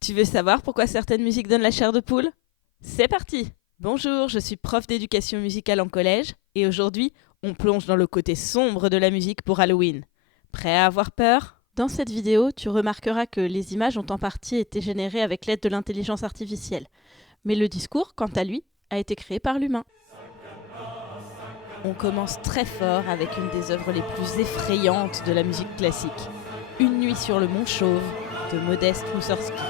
Tu veux savoir pourquoi certaines musiques donnent la chair de poule? C'est parti! Bonjour, je suis prof d'éducation musicale en collège et aujourd'hui, on plonge dans le côté sombre de la musique pour Halloween. Prêt à avoir peur? Dans cette vidéo, tu remarqueras que les images ont en partie été générées avec l'aide de l'intelligence artificielle. Mais le discours, quant à lui, a été créé par l'humain. On commence très fort avec une des œuvres les plus effrayantes de la musique classique. Une nuit sur le Mont Chauve de Modeste Moussorgsky.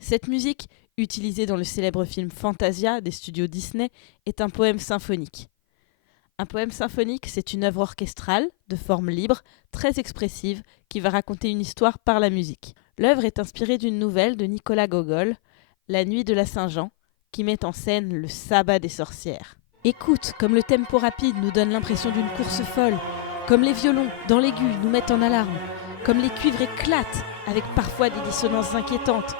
Cette musique, utilisée dans le célèbre film Fantasia des studios Disney, est un poème symphonique. Un poème symphonique, c'est une œuvre orchestrale, de forme libre, très expressive, qui va raconter une histoire par la musique. L'œuvre est inspirée d'une nouvelle de Nicolas Gogol, La Nuit de la Saint-Jean, qui met en scène le sabbat des sorcières. Écoute, comme le tempo rapide nous donne l'impression d'une course folle, comme les violons, dans l'aigu, nous mettent en alarme, comme les cuivres éclatent, avec parfois des dissonances inquiétantes,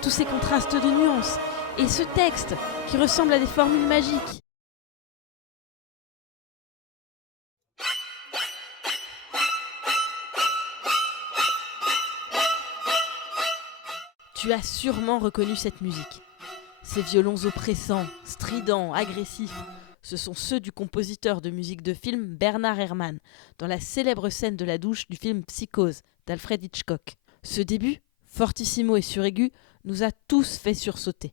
tous ces contrastes de nuances, et ce texte qui ressemble à des formules magiques. Tu as sûrement reconnu cette musique. Ces violons oppressants, stridents, agressifs, ce sont ceux du compositeur de musique de film Bernard Herrmann, dans la célèbre scène de la douche du film Psychose d'Alfred Hitchcock. Ce début, fortissimo et suraigu, nous a tous fait sursauter.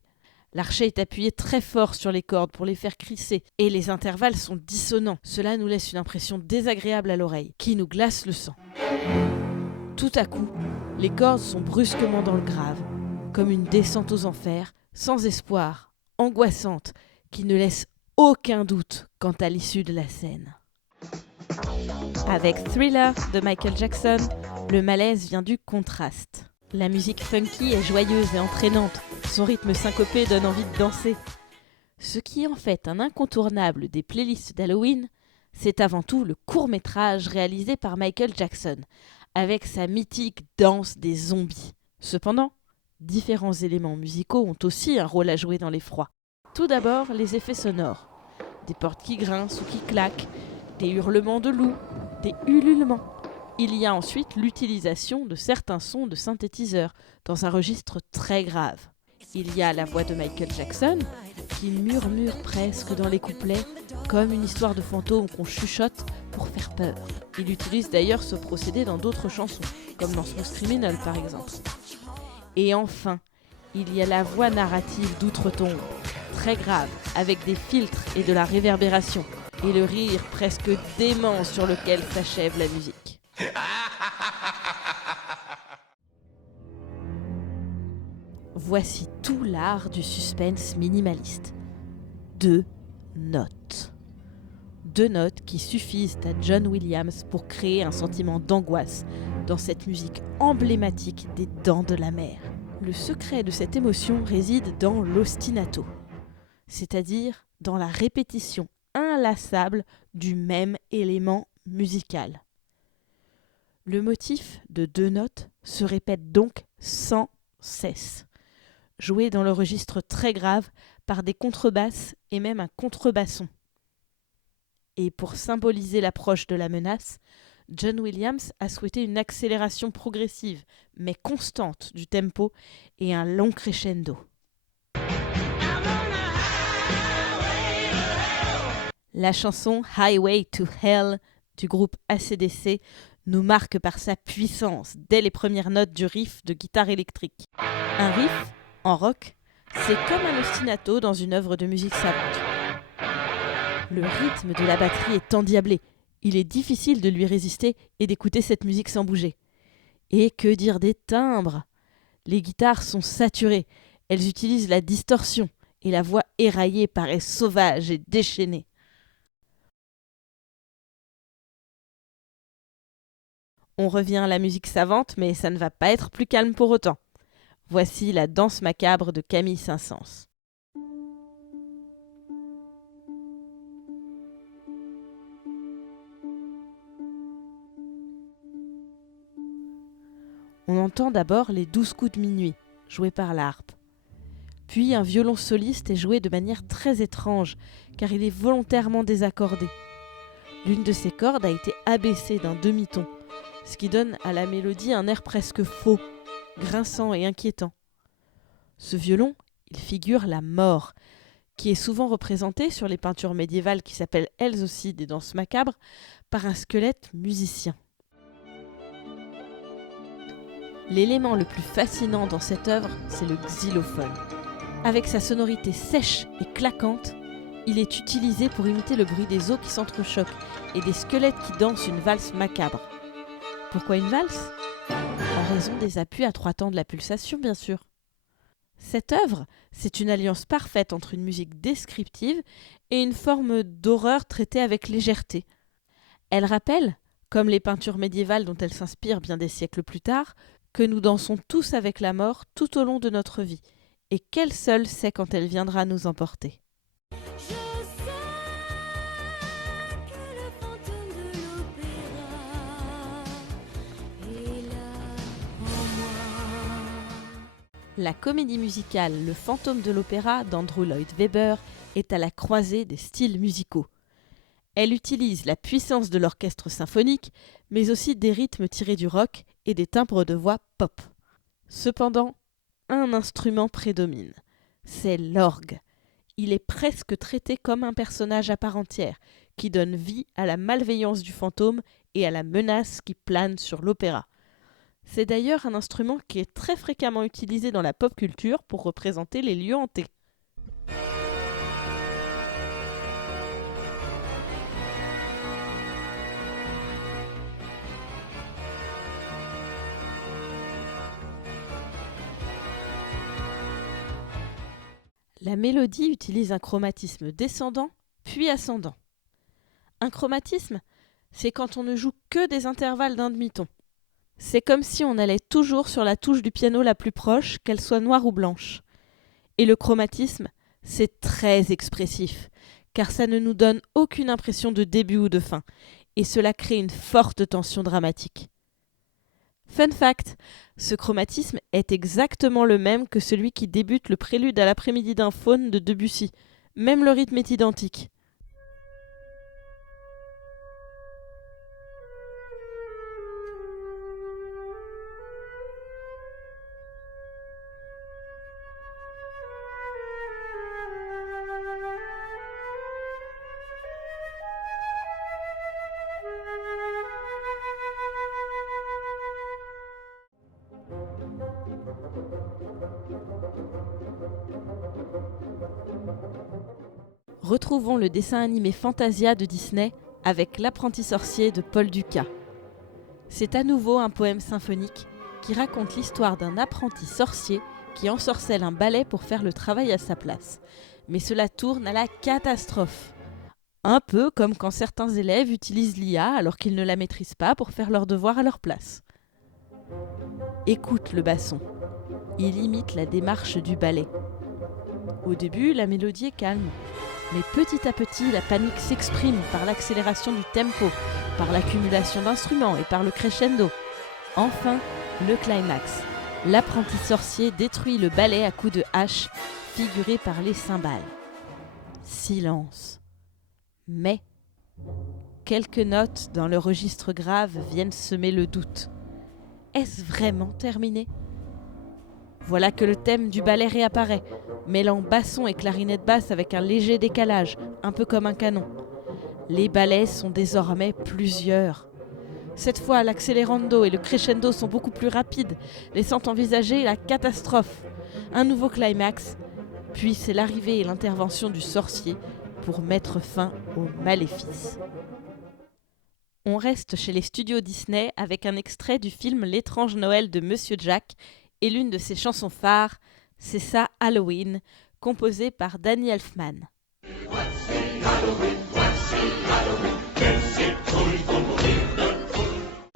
L'archet est appuyé très fort sur les cordes pour les faire crisser, et les intervalles sont dissonants. Cela nous laisse une impression désagréable à l'oreille, qui nous glace le sang. Tout à coup, les cordes sont brusquement dans le grave, comme une descente aux enfers, sans espoir, angoissante, qui ne laisse aucun doute quant à l'issue de la scène. Avec Thriller de Michael Jackson, le malaise vient du contraste. La musique funky est joyeuse et entraînante, son rythme syncopé donne envie de danser. Ce qui est en fait un incontournable des playlists d'Halloween, c'est avant tout le court-métrage réalisé par Michael Jackson, avec sa mythique danse des zombies. Cependant, différents éléments musicaux ont aussi un rôle à jouer dans l'effroi. Tout d'abord, les effets sonores. Des portes qui grincent ou qui claquent, des hurlements de loups, des ululements. Il y a ensuite l'utilisation de certains sons de synthétiseurs dans un registre très grave. Il y a la voix de Michael Jackson qui murmure presque dans les couplets comme une histoire de fantôme qu'on chuchote pour faire peur. Il utilise d'ailleurs ce procédé dans d'autres chansons, comme dans Smooth Criminal par exemple. Et enfin, il y a la voix narrative d'outre-tombe, très grave, avec des filtres et de la réverbération, et le rire presque dément sur lequel s'achève la musique. Voici tout l'art du suspense minimaliste. 2 notes. 2 notes qui suffisent à John Williams pour créer un sentiment d'angoisse dans cette musique emblématique des Dents de la Mer. Le secret de cette émotion réside dans l'ostinato, c'est-à-dire dans la répétition inlassable du même élément musical. Le motif de 2 notes se répète donc sans cesse, joué dans le registre très grave par des contrebasses et même un contrebasson. Et pour symboliser l'approche de la menace, John Williams a souhaité une accélération progressive, mais constante du tempo et un long crescendo. La chanson Highway to Hell du groupe AC/DC nous marque par sa puissance dès les premières notes du riff de guitare électrique. Un riff, en rock, c'est comme un ostinato dans une œuvre de musique savante. Le rythme de la batterie est endiablé. Il est difficile de lui résister et d'écouter cette musique sans bouger. Et que dire des timbres ? Les guitares sont saturées. Elles utilisent la distorsion et la voix éraillée paraît sauvage et déchaînée. On revient à la musique savante, mais ça ne va pas être plus calme pour autant. Voici la danse macabre de Camille Saint-Saëns. On entend d'abord les 12 coups de minuit, joués par la harpe. Puis un violon soliste est joué de manière très étrange, car il est volontairement désaccordé. L'une de ses cordes a été abaissée d'un demi-ton, ce qui donne à la mélodie un air presque faux, grinçant et inquiétant. Ce violon, il figure la mort, qui est souvent représentée sur les peintures médiévales qui s'appellent elles aussi des danses macabres, par un squelette musicien. L'élément le plus fascinant dans cette œuvre, c'est le xylophone. Avec sa sonorité sèche et claquante, il est utilisé pour imiter le bruit des os qui s'entrechoquent et des squelettes qui dansent une valse macabre. Pourquoi une valse ? En raison des appuis à 3 temps de la pulsation, bien sûr. Cette œuvre, c'est une alliance parfaite entre une musique descriptive et une forme d'horreur traitée avec légèreté. Elle rappelle, comme les peintures médiévales dont elle s'inspire bien des siècles plus tard, que nous dansons tous avec la mort tout au long de notre vie, et qu'elle seule sait quand elle viendra nous emporter. La comédie musicale Le fantôme de l'opéra d'Andrew Lloyd Webber est à la croisée des styles musicaux. Elle utilise la puissance de l'orchestre symphonique, mais aussi des rythmes tirés du rock et des timbres de voix pop. Cependant, un instrument prédomine, c'est l'orgue. Il est presque traité comme un personnage à part entière, qui donne vie à la malveillance du fantôme et à la menace qui plane sur l'opéra. C'est d'ailleurs un instrument qui est très fréquemment utilisé dans la pop culture pour représenter les lieux hantés. La mélodie utilise un chromatisme descendant puis ascendant. Un chromatisme, c'est quand on ne joue que des intervalles d'un demi-ton. C'est comme si on allait toujours sur la touche du piano la plus proche, qu'elle soit noire ou blanche. Et le chromatisme, c'est très expressif, car ça ne nous donne aucune impression de début ou de fin, et cela crée une forte tension dramatique. Fun fact, ce chromatisme est exactement le même que celui qui débute le prélude à l'après-midi d'un faune de Debussy. Même le rythme est identique. Retrouvons le dessin animé Fantasia de Disney avec L'apprenti sorcier de Paul Dukas. C'est à nouveau un poème symphonique qui raconte l'histoire d'un apprenti sorcier qui ensorcelle un balai pour faire le travail à sa place. Mais cela tourne à la catastrophe. Un peu comme quand certains élèves utilisent l'IA alors qu'ils ne la maîtrisent pas pour faire leurs devoirs à leur place. Écoute le basson. Il imite la démarche du ballet. Au début, la mélodie est calme. Mais petit à petit, la panique s'exprime par l'accélération du tempo, par l'accumulation d'instruments et par le crescendo. Enfin, le climax. L'apprenti sorcier détruit le balai à coups de hache, figuré par les cymbales. Silence. Mais quelques notes dans le registre grave viennent semer le doute. Est-ce vraiment terminé ? Voilà que le thème du ballet réapparaît, mêlant basson et clarinette basse avec un léger décalage, un peu comme un canon. Les ballets sont désormais plusieurs. Cette fois, l'accélérando et le crescendo sont beaucoup plus rapides, laissant envisager la catastrophe. Un nouveau climax, puis c'est l'arrivée et l'intervention du sorcier pour mettre fin au maléfice. On reste chez les studios Disney avec un extrait du film L'étrange Noël de Monsieur Jack et l'une de ses chansons phares, c'est ça Halloween, composée par Danny Elfman.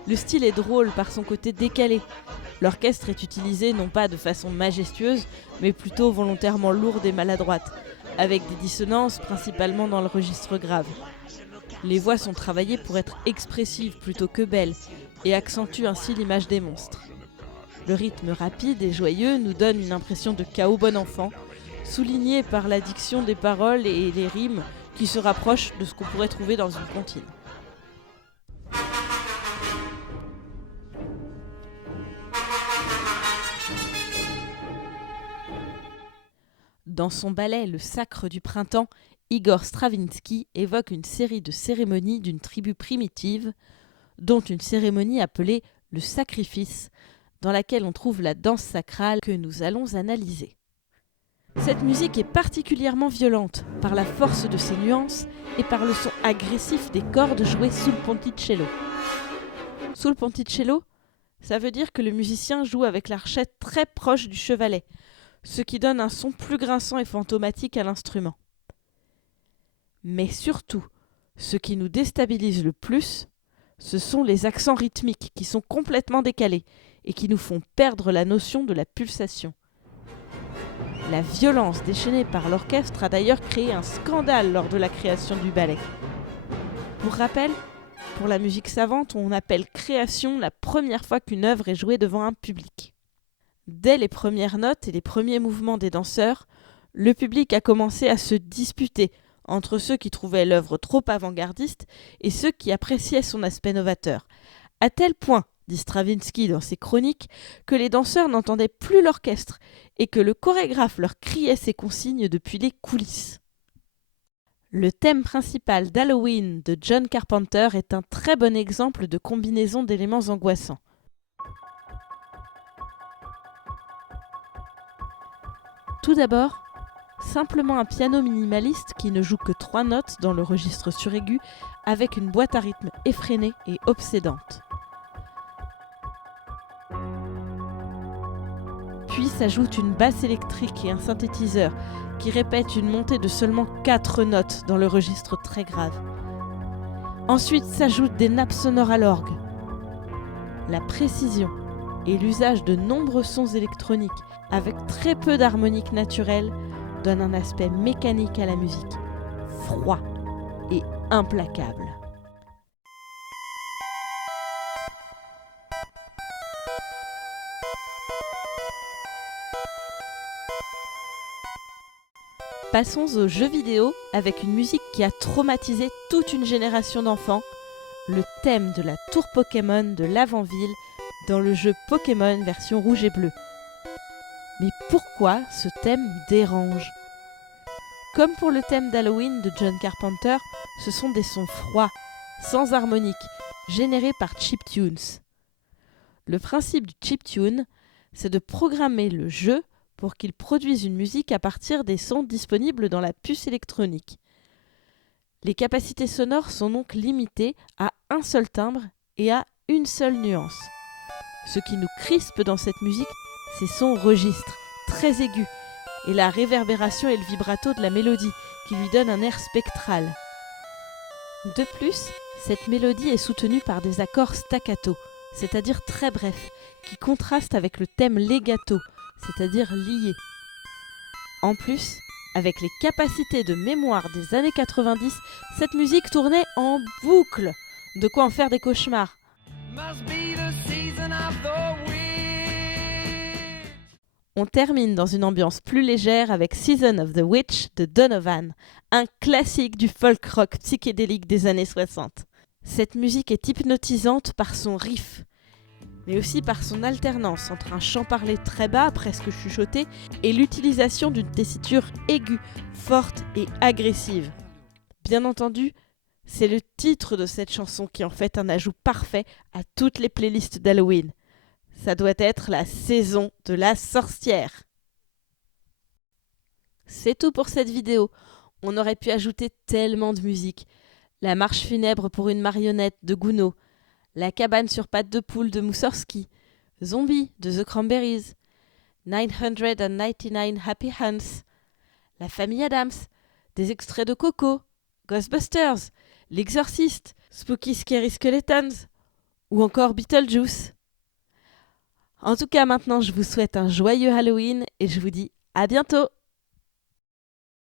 Le style est drôle par son côté décalé. L'orchestre est utilisé non pas de façon majestueuse, mais plutôt volontairement lourde et maladroite, avec des dissonances principalement dans le registre grave. Les voix sont travaillées pour être expressives plutôt que belles, et accentuent ainsi l'image des monstres. Le rythme rapide et joyeux nous donne une impression de chaos bon enfant, souligné par l'addiction des paroles et les rimes qui se rapprochent de ce qu'on pourrait trouver dans une comptine. Dans son ballet Le Sacre du printemps, Igor Stravinsky évoque une série de cérémonies d'une tribu primitive, dont une cérémonie appelée le sacrifice, dans laquelle on trouve la danse sacrale que nous allons analyser. Cette musique est particulièrement violente par la force de ses nuances et par le son agressif des cordes jouées sul ponticello. Sul ponticello, ça veut dire que le musicien joue avec l'archette très proche du chevalet, ce qui donne un son plus grinçant et fantomatique à l'instrument. Mais surtout, ce qui nous déstabilise le plus, ce sont les accents rythmiques qui sont complètement décalés et qui nous font perdre la notion de la pulsation. La violence déchaînée par l'orchestre a d'ailleurs créé un scandale lors de la création du ballet. Pour rappel, pour la musique savante, on appelle création la première fois qu'une œuvre est jouée devant un public. Dès les premières notes et les premiers mouvements des danseurs, le public a commencé à se disputer entre ceux qui trouvaient l'œuvre trop avant-gardiste et ceux qui appréciaient son aspect novateur. À tel point, dit Stravinsky dans ses chroniques, que les danseurs n'entendaient plus l'orchestre et que le chorégraphe leur criait ses consignes depuis les coulisses. Le thème principal d'Halloween de John Carpenter est un très bon exemple de combinaison d'éléments angoissants. Tout d'abord, simplement un piano minimaliste qui ne joue que 3 notes dans le registre suraigu avec une boîte à rythme effrénée et obsédante. Puis s'ajoute une basse électrique et un synthétiseur qui répètent une montée de seulement 4 notes dans le registre très grave. Ensuite s'ajoutent des nappes sonores à l'orgue. La précision et l'usage de nombreux sons électroniques avec très peu d'harmonique naturelle donnent un aspect mécanique à la musique, froid et implacable. Passons aux jeux vidéo avec une musique qui a traumatisé toute une génération d'enfants, le thème de la tour Pokémon de l'Avant-Ville dans le jeu Pokémon version rouge et bleu. Mais pourquoi ce thème dérange ? Comme pour le thème d'Halloween de John Carpenter, ce sont des sons froids, sans harmonique, générés par chiptunes. Le principe du chiptune, c'est de programmer le jeu pour qu'il produise une musique à partir des sons disponibles dans la puce électronique. Les capacités sonores sont donc limitées à un seul timbre et à une seule nuance. Ce qui nous crispe dans cette musique, c'est son registre, très aigu, et la réverbération et le vibrato de la mélodie, qui lui donne un air spectral. De plus, cette mélodie est soutenue par des accords staccato, c'est-à-dire très brefs, qui contrastent avec le thème legato, c'est-à-dire lié. En plus, avec les capacités de mémoire des années 90, cette musique tournait en boucle. De quoi en faire des cauchemars. On termine dans une ambiance plus légère avec Season of the Witch de Donovan, un classique du folk rock psychédélique des années 60. Cette musique est hypnotisante par son riff, mais aussi par son alternance entre un chant parlé très bas, presque chuchoté, et l'utilisation d'une tessiture aiguë, forte et agressive. Bien entendu, c'est le titre de cette chanson qui en fait un ajout parfait à toutes les playlists d'Halloween. Ça doit être la saison de la sorcière. C'est tout pour cette vidéo. On aurait pu ajouter tellement de musique. La marche funèbre pour une marionnette de Gounod, La cabane sur pattes de poule de Moussorski, Zombie de The Cranberries, 999 Happy Hunts, La famille Adams, des extraits de Coco, Ghostbusters, L'Exorciste, Spooky Scary Skeletons ou encore Beetlejuice. En tout cas, maintenant, je vous souhaite un joyeux Halloween et je vous dis à bientôt!